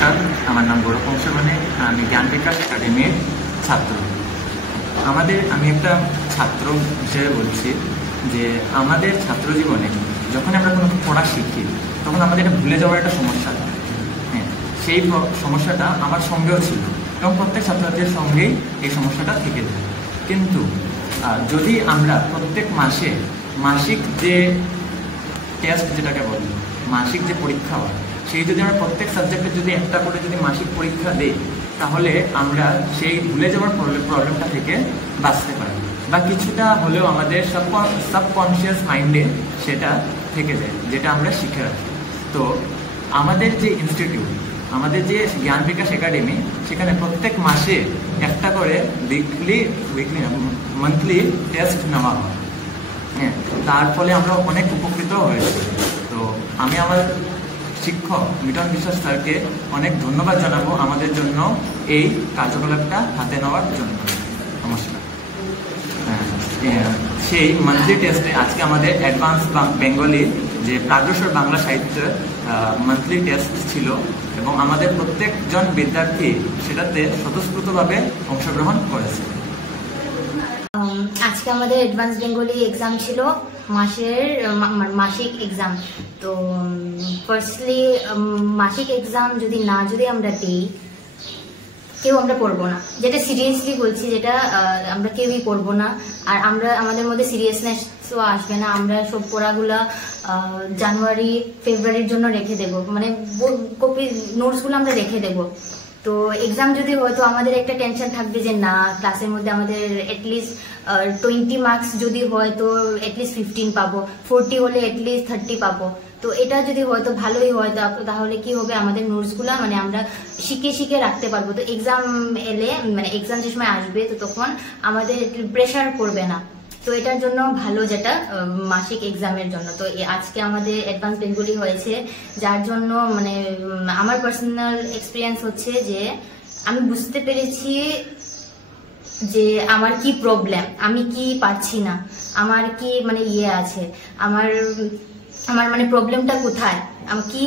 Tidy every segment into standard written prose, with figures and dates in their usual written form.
নমস্কার, আমার নাম গৌরব বংশবনে। আমি জ্ঞান বিকাশ একাডেমির ছাত্র। আমি একটা ছাত্র হিসেবে বলছি যে আমাদের ছাত্র জীবনে যখন আমরা কোনো পড়া শিখি তখন আমাদের এটা ভুলে যাওয়ার একটা সমস্যা হয়। হ্যাঁ, সেই সমস্যাটা আমার সঙ্গেও ছিল এবং প্রত্যেক ছাত্রছাত্রীর সঙ্গেই এই সমস্যাটা থেকে যায়। কিন্তু যদি আমরা প্রত্যেক মাসে মাসিক যে টেস্ট যেটাকে বলি, মাসিক যে পরীক্ষা হয়, সেই যদি আমরা প্রত্যেক সাবজেক্টে যদি একটা করে যদি মাসিক পরীক্ষা দিই তাহলে আমরা সেই ভুলে যাওয়ার প্রবলেমটা থেকে বাঁচতে পারি বা কিছুটা হলেও আমাদের সাবকনশিয়াস মাইন্ডে সেটা থেকে যায়, যেটা আমরা শিখে রাখি। তো আমাদের যে ইনস্টিটিউট, আমাদের যে জ্ঞান বিকাশ একাডেমি, সেখানে প্রত্যেক মাসে একটা করে মান্থলি টেস্ট নেওয়া হয়। হ্যাঁ, তার ফলে আমরা অনেক উপকৃত হয়েছি। তো আমি আমার শিক্ষক মিটন বিশ্বাস স্যারকে অনেক ধন্যবাদ জানাবো আমাদের জন্য এই কার্যকলাপটা হাতে নেওয়ার জন্য। নমস্কার। সেই মান্থলি টেস্টে আজকে আমাদের অ্যাডভান্স বেঙ্গলি যে প্রাগ্রসর বাংলা সাহিত্যের মান্থলি টেস্ট ছিল এবং আমাদের প্রত্যেকজন বিদ্যার্থী সেটাতে স্বতঃস্ফূর্তভাবে অংশগ্রহণ করেছে। আজকে আমাদের অ্যাডভান্স বেঙ্গলি এক্সাম ছিল, মাসিক এক্সাম। তো ফার্স্টলি মাসিক এক্সাম যদি আমরা দিই, কেউ আমরা পড়বো না, যেটা সিরিয়াসলি বলছি, যেটা আমরা কেউই পড়বো না। আর আমাদের মধ্যে সিরিয়াসনেসও আসবে না। আমরা সব পড়াগুলা জানুয়ারি ফেব্রুয়ারির জন্য রেখে দেব, মানে কপি নোটসগুলো আমরা রেখে দেব। তো এক্সাম যদি হয়তো আমাদের একটা টেনশন থাকবে যে না, ক্লাসের মধ্যে আমাদের অ্যাটলিস্ট 20 মার্কস যদি হয় তো অ্যাটলিস্ট 15 পাবো, 40 হলে অ্যাটলিস্ট 30 পাবো। তো এটা যদি হয়তো ভালোই হয় তাহলে কি হবে, আমাদের নোটসগুলো মানে আমরা শিখে রাখতে পারবো। তো এক্সাম এলে, মানে এক্সাম যে সময় আসবে, তো তখন আমাদের প্রেশার পড়বে না। তো এটার জন্য ভালো, যেটা মাসিক এক্সামের জন্য। তো আজকে আমাদের অ্যাডভান্স বেঙ্গলি হয়েছে, যার জন্য মানে আমার পার্সোনাল এক্সপিরিয়েন্স হচ্ছে যে আমি বুঝতে পেরেছি যে আমার কি প্রবলেম, আমি কি পারছি না, আমার কি মানে আছে, আমার মানে প্রবলেমটা কোথায়, আমার কি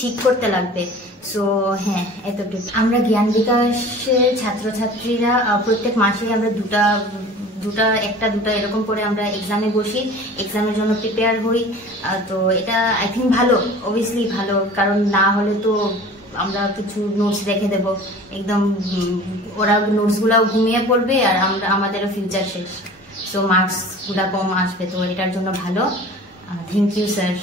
ঠিক করতে লাগবে। সো হ্যাঁ, এতটুকু। আমরা জ্ঞান বিকাশের ছাত্রছাত্রীরা প্রত্যেক মাসে আমরা একটা দুটা এরকম করে আমরা এক্সামে বসি, এক্সামের জন্য প্রিপেয়ার হই। তো এটা আই থিঙ্ক ভালো, অবভিয়াসলি ভালো, কারণ না হলে তো আমরা কিছু নোটস রেখে দেব, একদম ওরা নোটসগুলাও ঘুমিয়ে পড়বে আর আমাদেরও ফিউচার শেষ। সো মার্কসগুলা কম আসবে, তো এটার জন্য ভালো। Thank you sir.